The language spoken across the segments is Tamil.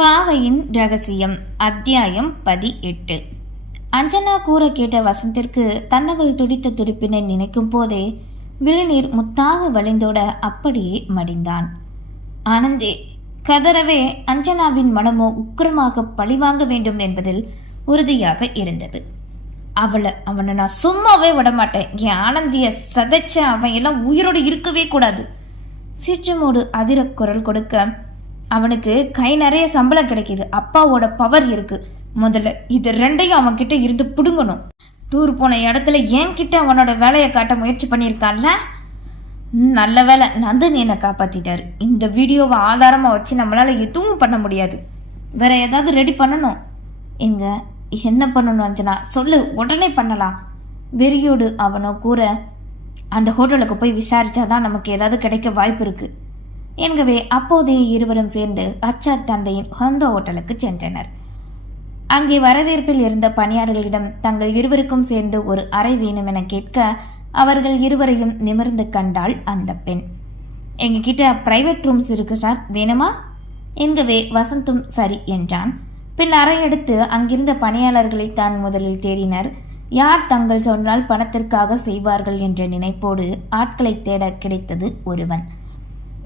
பாவையின் ரகசியம் அத்தியாயம் பதி எட்டு அஞ்சனா கூற கேட்ட வசந்திற்கு தன்னவள் துடித்த துடிப்பினை நினைக்கும் போதே விழுநீர் முத்தாக வழிந்தோட அப்படியே மடிந்தான். ஆனந்தே கதறவே அஞ்சனாவின் மனமோ உக்கிரமாக பழிவாங்க வேண்டும் என்பதில் உறுதியாக இருந்தது. அவளை அவனை நான் சும்மாவே விட மாட்டேன் என் ஆனந்திய சதைச்ச அவன் எல்லாம் உயிரோடு இருக்கவே கூடாது. சீற்றமோடு அதிர குரல் கொடுக்க அவனுக்கு கை நிறைய சம்பளம் கிடைக்கிது. அப்பாவோட பவர் இருக்கு. முதல்ல இது ரெண்டையும் அவன் கிட்ட இருந்து பிடுங்கணும். டூர் போன இடத்துல என்கிட்ட அவனோட வேலையை காட்ட முயற்சி பண்ணியிருக்கான்ல? நல்ல வேலை நந்தன் என்னை காப்பாத்திட்டாரு. இந்த வீடியோவை ஆதாரமா வச்சு நம்மளால எதுவும் பண்ண முடியாது. வேற ஏதாவது ரெடி பண்ணணும். எங்க என்ன பண்ணணும் அஞ்சனா? சொல்லு உடனே பண்ணலாம். வெறியோடு அவனோ கூற அந்த ஹோட்டலுக்கு போய் விசாரிச்சாதான் நமக்கு ஏதாவது கிடைக்க வாய்ப்பு இருக்குது என்கவே அப்போதே இருவரும் சேர்ந்து அச்சார் தந்தையின் ஹொந்த ஹோட்டலுக்கு சென்றனர். அங்கே வரவேற்பில் இருந்த பணியாளர்களிடம் தங்கள் இருவருக்கும் சேர்ந்து ஒரு அறை வேணும் என கேட்க அவர்கள் இருவரையும் நிமிர்ந்து கண்டாள் அந்த பெண். எங்ககிட்ட பிரைவேட் ரூம்ஸ் இருக்கு சார் வேணுமா? என்கவே வசந்தும் சரி என்றான். பின் அறை எடுத்து அங்கிருந்த பணியாளர்களை தான் முதலில் தேடினர். யார் தங்கள் சொன்னால் பணத்திற்காக செய்வார்கள் என்ற நினைப்போடு ஆட்களை தேட கிடைத்தது ஒருவன்.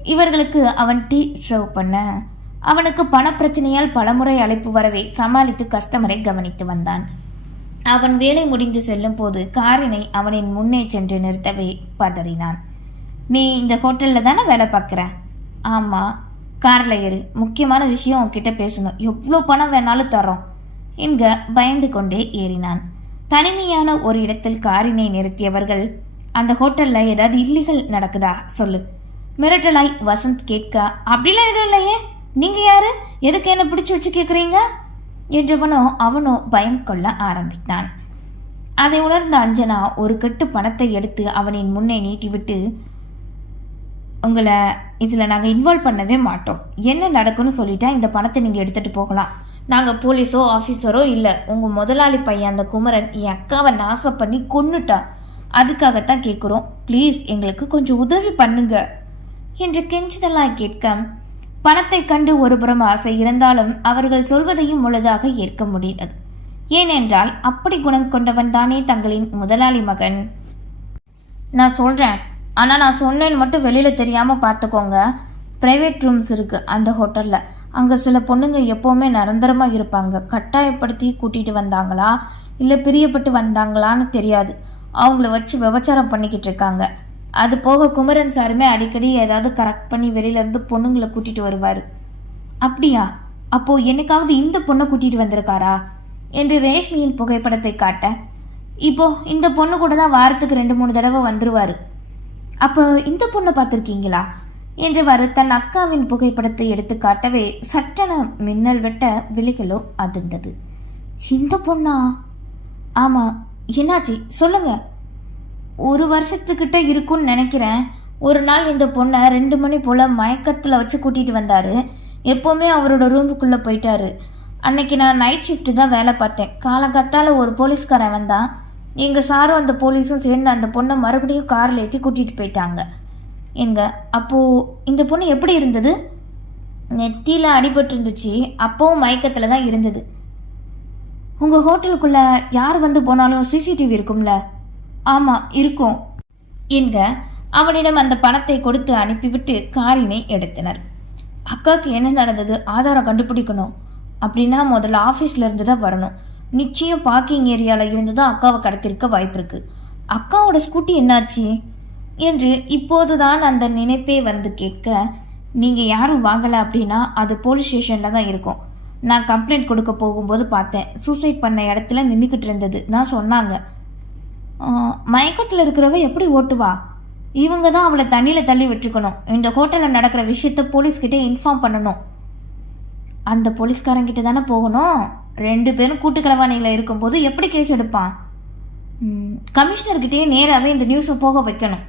இவர்களுக்கு அவன் டீ சர்வ் பண்ண. அவனுக்கு பணப்பிரச்சனையால் பலமுறை அழைப்பு வரவே சமாளித்து கஸ்டமரை கவனித்து வந்தான். அவன் வேலை முடிந்து செல்லும் போது காரினை அவனின் முன்னே சென்று நிறுத்தவே பதறினான். நீ இந்த ஹோட்டலில் தானே வேலை பார்க்குற? ஆமாம் காரில் ஏறு. முக்கியமான விஷயம் உன்கிட்ட பேசணும். எவ்வளோ பணம் வேணாலும் தரோம் என்க பயந்து கொண்டே ஏறினான். தனிமையான ஒரு இடத்தில் காரினை நிறுத்தியவர்கள் அந்த ஹோட்டலில் ஏதாவது இல்லிகள் நடக்குதா? சொல்லு. மிரட்டலாய் வசந்த் கேட்க அப்படிலாம் எதுவும் இல்லையே? நீங்க யாரு? எதுக்கு என்ன பிடிச்சி வச்சு கேட்குறீங்க என்றவனோ அவனோ பயம் கொள்ள ஆரம்பித்தான். அதை உணர்ந்த அஞ்சனா ஒரு கட்டு பணத்தை எடுத்து அவனின் முன்னே நீட்டிவிட்டு உங்களை இதில் நாங்கள் இன்வால்வ் பண்ணவே மாட்டோம். என்ன நடக்கும்னு சொல்லிட்டா இந்த பணத்தை நீங்கள் எடுத்துகிட்டு போகலாம். நாங்கள் போலீஸோ ஆஃபீஸரோ இல்லை. உங்கள் முதலாளி பையன் அந்த குமரன் என் அக்காவை நாசம் பண்ணி கொன்னுட்டான். அதுக்காகத்தான் கேட்குறோம் ப்ளீஸ் எங்களுக்கு கொஞ்சம் உதவி பண்ணுங்கள் என்று கெஞ்சுதலாய் கேட்க பணத்தை கண்டு ஒருபுறம் ஆசை இருந்தாலும் அவர்கள் சொல்வதையும் முழுதாக ஏற்க முடியாது. ஏனென்றால் அப்படி குணம் கொண்டவன் தானே தங்களின் முதலாளி மகன். நான் சொல்கிறேன் ஆனால் நான் சொன்னேன்னு மட்டும் வெளியில் தெரியாமல் பார்த்துக்கோங்க. ப்ரைவேட் ரூம்ஸ் இருக்குது அந்த ஹோட்டலில். அங்கே சில பொண்ணுங்க எப்போவுமே நிரந்தரமாக இருப்பாங்க. கட்டாயப்படுத்தி கூட்டிகிட்டு வந்தாங்களா? இல்லை பிரியப்பட்டு வந்தாங்களான்னு தெரியாது. அவங்கள வச்சு விபச்சாரம் பண்ணிக்கிட்டு இருக்காங்க. அது போக குமரன் சாருமே அடிக்கடி ஏதாவது கரெக்ட் பண்ணி வெளியிலேருந்து பொண்ணுங்களை கூட்டிகிட்டு வருவார். அப்படியா? அப்போ என்னைக்காவது இந்த பொண்ணை கூட்டிகிட்டு வந்திருக்காரா? என்று ரேஷ்மியின் புகைப்படத்தை காட்ட இப்போ இந்த பொண்ணு கூட தான் வாரத்துக்கு ரெண்டு மூணு தடவை வந்துருவார். அப்போ இந்த பொண்ணை பார்த்துருக்கீங்களா? என்றவாறு தன் அக்காவின் புகைப்படத்தை எடுத்து காட்டவே சட்டன மின்னல் வெட்ட விழிகளோ அதிர்ந்தது. இந்த பொண்ணா? ஆமாம் என்னாச்சி? சொல்லுங்கள் ஒரு வருஷத்துக்கிட்ட இருக்கும்னு நினைக்கிறேன். ஒரு நாள் இந்த பொண்ணை ரெண்டு மணி போல் மயக்கத்தில் வச்சு கூட்டிகிட்டு வந்தார். எப்போவுமே அவரோட ரூமுக்குள்ளே போயிட்டாரு. அன்னைக்கு நான் நைட் ஷிஃப்ட்டு தான் வேலை பார்த்தேன். காலங்கத்தால் ஒரு போலீஸ்காரன் வந்தான். எங்கள் சாரும் அந்த போலீஸும் சேர்ந்து அந்த பொண்ணை மறுபடியும் காரில் ஏற்றி கூட்டிகிட்டு போயிட்டாங்க. எங்க அப்போது இந்த பொண்ணு எப்படி இருந்தது? நெத்தியில் அடிபட்டுருந்துச்சு. அப்போவும் மயக்கத்தில் தான் இருந்தது. உங்கள் ஹோட்டலுக்குள்ளே யார் வந்து போனாலும் சிசிடிவி இருக்கும்ல? ஆமாம் இருக்கும். என்க அவனிடம் அந்த பணத்தை கொடுத்து அனுப்பிவிட்டு காரினை எடுத்தனர். அக்காவுக்கு என்ன நடந்தது? ஆதாரம் கண்டுபிடிக்கணும். அப்படின்னா முதல்ல ஆஃபீஸில் இருந்து தான் வரணும். நிச்சயம் பார்க்கிங் ஏரியாவில் இருந்து தான் அக்காவை கடத்திருக்க வாய்ப்பு இருக்கு. அக்காவோட ஸ்கூட்டி என்னாச்சு? என்று இப்போதுதான் அந்த நினைப்பே வந்து கேட்க நீங்கள் யாரும் வாங்கலை அப்படின்னா அது போலீஸ் ஸ்டேஷனில் தான் இருக்கும். நான் கம்ப்ளைண்ட் கொடுக்க போகும்போது பார்த்தேன். சூசைட் பண்ண இடத்துல நின்றுக்கிட்டு இருந்தது. நான் சொன்னாங்க. மயக்கத்தில் இருக்கிறவ எப்படி ஓட்டுவா? இவங்க தான் அவளை தண்ணியில் தள்ளி விட்டுருக்கணும். இந்த ஹோட்டலில் நடக்கிற விஷயத்த போலீஸ்கிட்ட இன்ஃபார்ம் பண்ணணும். அந்த போலீஸ்காரங்கிட்ட தானே போகணும்? ரெண்டு பேரும் கூட்டுக்கலவாணியில் இருக்கும்போது எப்படி கேஸ் எடுப்பான்? கமிஷனர்கிட்டயே நேராகவே இந்த நியூஸை போக வைக்கணும்.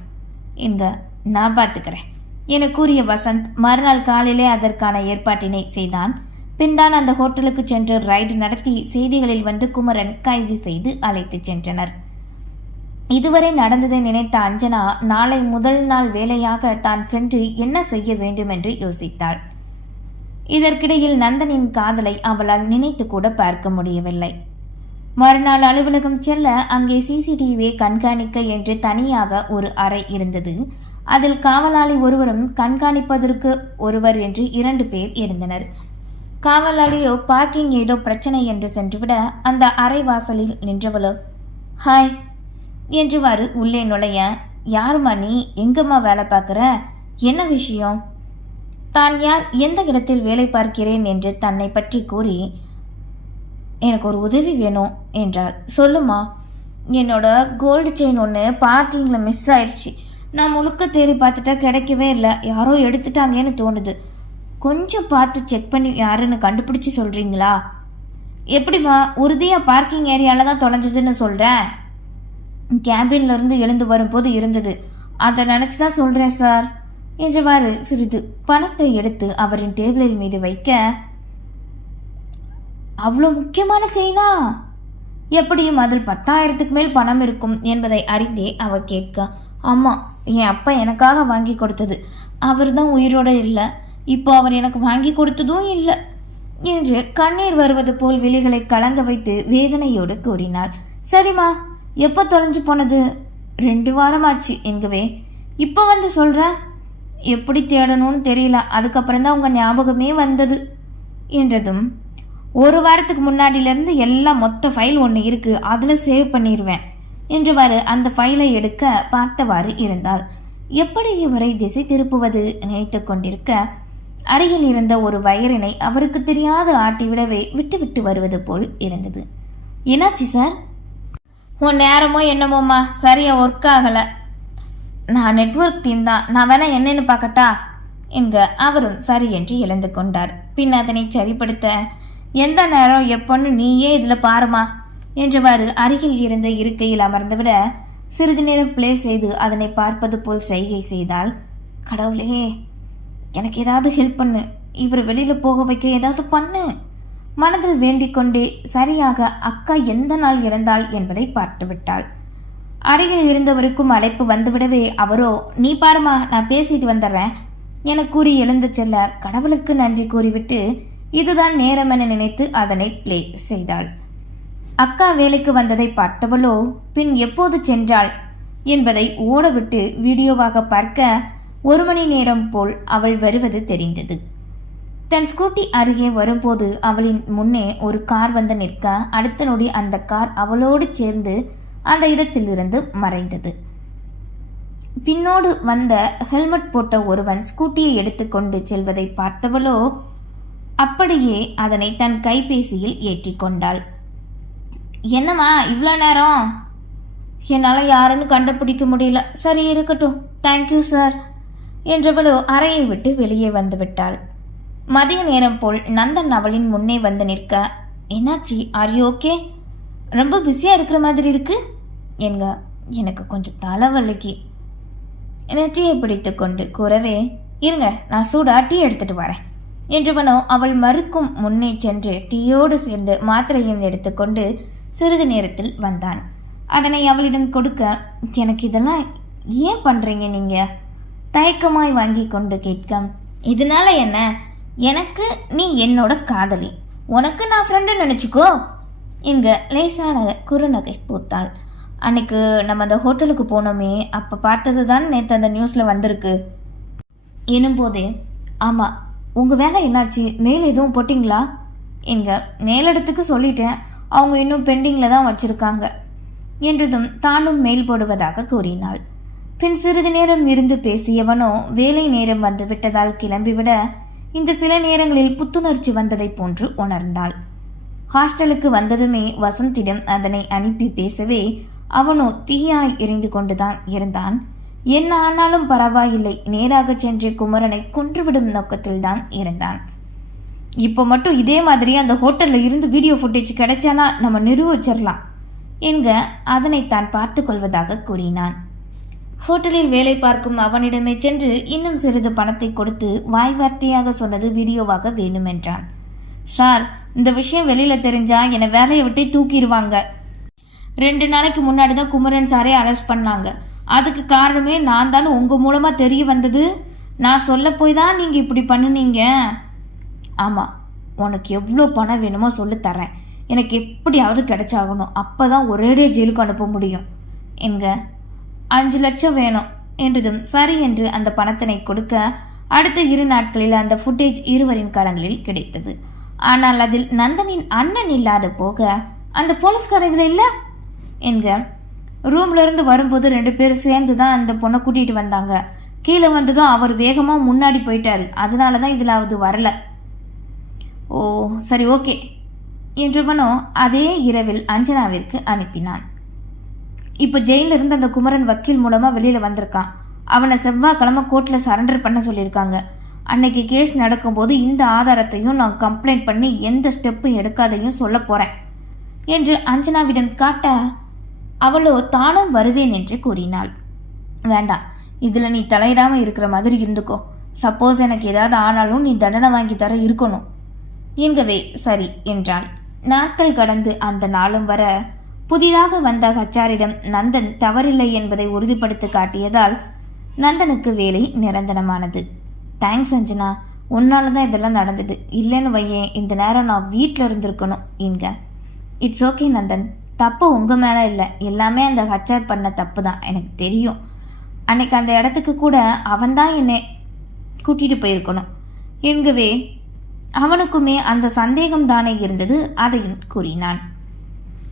இந்த நான் பார்த்துக்கிறேன் என கூறிய வசந்த் மறுநாள் காலையிலே அதற்கான ஏற்பாட்டினை செய்தான். பின்தான் அந்த ஹோட்டலுக்கு சென்று ரைடு நடத்தி செய்திகளில் வந்து குமரன் கைது செய்து அழைத்துச் சென்றனர். இதுவரை நடந்ததை நினைத்த அஞ்சனா நாளை முதல் நாள் வேலையாக தான் சென்று என்ன செய்ய வேண்டும் என்று யோசித்தாள். இதற்கிடையில் நந்தனின் காதலை அவளால் நினைத்து கூட பார்க்க முடியவில்லை. மறுநாள் அலுவலகம் செல்ல அங்கே சிசிடிவியை கண்காணிக்க என்று தனியாக ஒரு அறை இருந்தது. அதில் காவலாளி ஒருவரும் கண்காணிப்பதற்கு ஒருவர் என்று இரண்டு பேர் இருந்தனர். காவலாளியோ பார்க்கிங் ஏதோ பிரச்சனை என்று சென்றுவிட அந்த அறை வாசலில் நின்றவளோ ஹாய் என்றுவாறு உள்ளே நுழைய யாருமா நீ? எங்கம்மா வேலை பார்க்குற? என்ன விஷயம்? தான் யார்? எந்த இடத்தில் வேலை பார்க்கிறேன்? என்று தன்னை பற்றி கூறி எனக்கு ஒரு உதவி வேணும் என்றார் சொல்லுமா என்னோட கோல்டு செயின் ஒன்று பார்க்கிங்கில் மிஸ் ஆயிடுச்சு. நான் முழுக்க தேடி பார்த்துட்டா கிடைக்கவே இல்லை. யாரோ எடுத்துட்டாங்கன்னு தோணுது. கொஞ்சம் பார்த்து செக் பண்ணி யாருன்னு கண்டுபிடிச்சி சொல்கிறீங்களா எப்படிம்மா உறுதியாக பார்க்கிங் ஏரியாவில் தான் தொலைஞ்சதுன்னு சொல்கிறேன் கேபின்ல இருந்து எழுந்து வரும்போது இருந்தது. அதை நினச்சி தான் சொல்கிறேன் சார் என்றவாறு சிறிது பணத்தை எடுத்து அவரின் டேபிளில் மீது வைக்க அவ்வளோ முக்கியமான செயினா? எப்படியும் அதில் பத்தாயிரத்துக்கு மேல் பணம் இருக்கும் என்பதை அறிந்தே அவ கேட்க ஆமாம் என் அப்பா எனக்காக வாங்கி கொடுத்தது. அவர் தான் உயிரோட இல்லை. இப்போ அவர் எனக்கு வாங்கி கொடுத்ததும் இல்லை என்று கண்ணீர் வருவது போல் விழிகளை கலங்க வைத்து வேதனையோடு கூறினாள். சரிம்மா எப்போ தொலைஞ்சு போனது? ரெண்டு வாரமாச்சு. எங்கவே இப்போ வந்து சொல்கிற எப்படி தேடணும்னு தெரியல. அதுக்கப்புறம் தான் உங்கள் ஞாபகமே வந்தது என்றதும் ஒரு வாரத்துக்கு முன்னாடியிலேருந்து எல்லாம் மொத்த ஃபைல் ஒன்று இருக்குது அதில் சேவ் பண்ணிடுவேன் என்றவாறு அந்த ஃபைலை எடுக்க பார்த்தவாறு இருந்தாள். எப்படி இவரை திசை திருப்புவது? நினைத்து கொண்டிருக்க அருகில் இருந்த ஒரு வயரினை அவருக்கு தெரியாது ஆட்டிவிடவே விட்டுவிட்டு வருவது போல் இருந்தது. என்னாச்சு சார்? உன் நேரமோ என்னமோம்மா? சரியா ஒர்க் ஆகலை. நான் நெட்ஒர்க் டீம் தான். நான் வேணா என்னென்னு பார்க்கட்டா? என்க அவரும் சரி என்று இழந்து கொண்டார். பின் அதனை சரிப்படுத்த எந்த நேரம் எப்போன்னு நீயே இதில் பாருமா? என்றவாறு அருகில் இருந்த இருக்கையில் அமர்ந்துவிட சிறிது நேரம் ப்ளே செய்து அதனை பார்ப்பது போல் செய்கை செய்தால் கடவுளே எனக்கு ஏதாவது ஹெல்ப் பண்ணு. இவர் வெளியில் போக வைக்க ஏதாவது பண்ணு. மனதில் வேண்டிக் கொண்டே சரியாக அக்கா எந்த நாள் இறந்தாள் என்பதை பார்த்துவிட்டாள். அருகில் இருந்தவருக்கும் அழைப்பு வந்துவிடவே அவரோ நீ பாருமா நான் பேசிட்டு வந்துடுறேன் என கூறி எழுந்து செல்ல கடவுளுக்கு நன்றி கூறிவிட்டு இதுதான் நேரம் என நினைத்து அதனை ப்ளே செய்தாள். அக்கா வேலைக்கு வந்ததை பார்த்தவளோ பின் எப்போது சென்றாள்? என்பதை ஓடவிட்டு வீடியோவாக பார்க்க ஒரு மணி நேரம் போல் அவள் வருவது தெரிந்தது. தன் ஸ்கூட்டி அருகே வரும்போது அவளின் முன்னே ஒரு கார் வந்து நிற்க அடுத்த நொடி அந்த கார் அவளோடு சேர்ந்து அந்த இடத்திலிருந்து மறைந்தது. பின்னோடு வந்த ஹெல்மெட் போட்ட ஒருவன் ஸ்கூட்டியை எடுத்துக்கொண்டு செல்வதை பார்த்தவளோ அப்படியே அதனை தன் கைபேசியில் ஏற்றிக்கொண்டாள் என்னம்மா இவ்வளோ நேரம்? என்னால் யாருன்னு கண்டுபிடிக்க முடியல. சரி இருக்கட்டும். தேங்க்யூ சார் என்றவளோ அறையை விட்டு வெளியே வந்து விட்டாள். மதிய நேரம் போல் நந்தன் அவளின் முன்னே வந்து நிற்க என்னாச்சி? ஆர் யூ ஓகே ரொம்ப பிஸியாக இருக்கிற மாதிரி இருக்கு? என்க எனக்கு கொஞ்சம் தலைவலிக்கு. நெற்றியை பிடித்து கொண்டு கூறவே இருங்க நான் சூடா டீ எடுத்துட்டு வரேன். என்றவனோ அவள் மறுக்கும் முன்னே சென்று டீயோடு சேர்ந்து மாத்திரையும் எடுத்துக்கொண்டு சிறிது நேரத்தில் வந்தான். அதனை அவளிடம் கொடுக்க எனக்கு இதெல்லாம் ஏன் பண்ணுறீங்க நீங்கள் தயக்கமாய் வாங்கி கொண்டு கேட்க இதனால என்ன? எனக்கு நீ என்னோட காதலி. உனக்கு நான் ஃப்ரெண்டு நினச்சிக்கோ. இங்க லேசான குறுநகை பூத்தாள். அன்னைக்கு நம்ம அந்த ஹோட்டலுக்கு போனோமே அப்போ பார்த்தது தான் நேற்று அந்த நியூஸில் வந்திருக்கு. எனும்போதே ஆமாம் உங்கள் வேலை என்னாச்சு? மேல் எதுவும் போட்டிங்களா? எங்க மேலிடத்துக்கு சொல்லிட்டேன். அவங்க இன்னும் பெண்டிங்கில் தான் வச்சுருக்காங்க. என்றதும் தானும் மேல் போடுவதாக கூறினாள். பின் சிறிது நேரம் இருந்து பேசியவனோ வேலை நேரம் வந்து விட்டதால் கிளம்பிவிட இந்த சில நேரங்களில் புத்துணர்ச்சி வந்ததைப் போன்று உணர்ந்தாள். ஹாஸ்டலுக்கு வந்ததுமே வசந்திடம் அதனை அனுப்பி பேசவே அவனோ தீயாய் எரிந்து கொண்டுதான் இருந்தான். என்ன ஆனாலும் பரவாயில்லை நேராக சென்று குமரனை கொன்றுவிடும் நோக்கத்தில்தான் இருந்தான். இப்போ மட்டும் இதே மாதிரி அந்த ஹோட்டலில் இருந்து வீடியோ ஃபுட்டேஜ் கிடைச்சானா நம்ம நிரூபிச்சிடலாம் என்க அதனை தான் பார்த்து கொள்வதாக கூறினான். ஹோட்டலில் வேலை பார்க்கும் அவனிடமே சென்று இன்னும் சிறிது பணத்தை கொடுத்து வாய் வார்த்தையாக சொன்னது வீடியோவாக வேணுமென்றான். சார் இந்த விஷயம் வெளியில் தெரிஞ்சா என்னை வேலையை விட்டே தூக்கிடுவாங்க. ரெண்டு நாளைக்கு முன்னாடி தான் குமரன் சாரே அரெஸ்ட் பண்ணாங்க. அதுக்கு காரணமே நான் தானே உங்கள் மூலமாக தெரிய வந்தது? நான் சொல்ல போய் தான் நீங்கள் இப்படி பண்ணுனீங்க. ஆமாம் உனக்கு எவ்வளோ பணம் வேணுமோ சொல்லி தரேன். எனக்கு எப்படியாவது கிடைச்சாகணும். அப்போ தான் ஒரேடியே ஜெயிலுக்கு அனுப்ப முடியும். என்க அஞ்சு லட்சம் வேணும் என்றதும் சரி என்று அந்த பணத்தினை கொடுக்க அடுத்த இரு நாட்களில் அந்த ஃபுட்டேஜ் இருவரின் கரங்களில் கிடைத்தது. ஆனால் அதில் நந்தனின் அண்ணன் இல்லாத போக அந்த போலீஸ்காரன் இதில் இல்லை? என்க. ரூம்ல இருந்து வரும்போது ரெண்டு பேரும் சேர்ந்து தான் அந்த பொண்ணை கூட்டிட்டு வந்தாங்க. கீழே வந்ததும் அவர் வேகமாக முன்னாடி போயிட்டாரு. அதனால தான் இதில் அது வரல. ஓ சரி ஓகே என்றவனோ அதே இரவில் அஞ்சனாவிற்கு அனுப்பினான். இப்போ ஜெயிலில் இருந்து அந்த குமரன் வக்கீல் மூலமாக வெளியில் வந்திருக்கான். அவனை செவ்வாய்க்கிழமை கோர்ட்டில் சரண்டர் பண்ண சொல்லியிருக்காங்க. அன்னைக்கு கேஸ் நடக்கும்போது இந்த ஆதாரத்தையும் நான் கம்ப்ளைண்ட் பண்ணி எந்த ஸ்டெப்பும் எடுக்காதையும் சொல்ல போகிறேன் என்று அஞ்சனாவிடம் காட்ட அவளோ தானும் வருவேன் என்று கூறினாள். வேண்டாம் இதில் நீ தலையிடாமல் இருக்கிற மாதிரி இருந்துக்கோ. சப்போஸ் எனக்கு ஏதாவது ஆனாலும் நீ தண்டனை வாங்கி தர இருக்கணும். என்கவே சரி என்றாள். நாட்கள் கடந்து அந்த நாளும் வர புதிதாக வந்த ஹச்சாரிடம் நந்தன் தவறில்லை என்பதை உறுதிப்படுத்தி காட்டியதால் நந்தனுக்கு வேலை நிரந்தரமானது. தேங்க்ஸ் அஞ்சனா. உன்னால தான் இதெல்லாம் நடந்தது. இல்லைன்னு வையேன் இந்த நேரம் நான் வீட்டில் இருந்திருக்கணும் என்க. It's okay Nandan. தப்பு உங்கள் மேலே இல்லை. எல்லாமே அந்த ஹச்சார் பண்ண தப்பு தான். எனக்கு தெரியும். அன்னைக்கு அந்த இடத்துக்கு கூட அவன்தான் என்னை கூட்டிகிட்டு போயிருக்கணும். என்கவே அவனுக்குமே அந்த சந்தேகம் தானே இருந்தது அதையும் கூறினான்.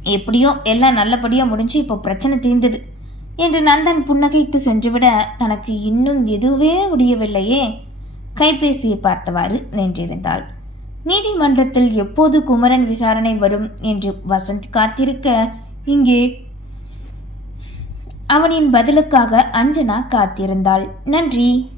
எப்படியோ எல்லாம் நல்லபடியாக முடிஞ்சு இப்போ பிரச்சனை தீர்ந்தது என்று நந்தன் புன்னகைத்து சென்றுவிட தனக்கு இன்னும் எதுவே முடியவில்லையே. கைபேசியை பார்த்தவாறு நின்றிருந்தாள். நீதிமன்றத்தில் எப்போது குமரன் விசாரணை வரும் என்று வசந்த் காத்திருக்க இங்கே அவனின் பதிலுக்காக அஞ்சனா காத்திருந்தாள். நன்றி.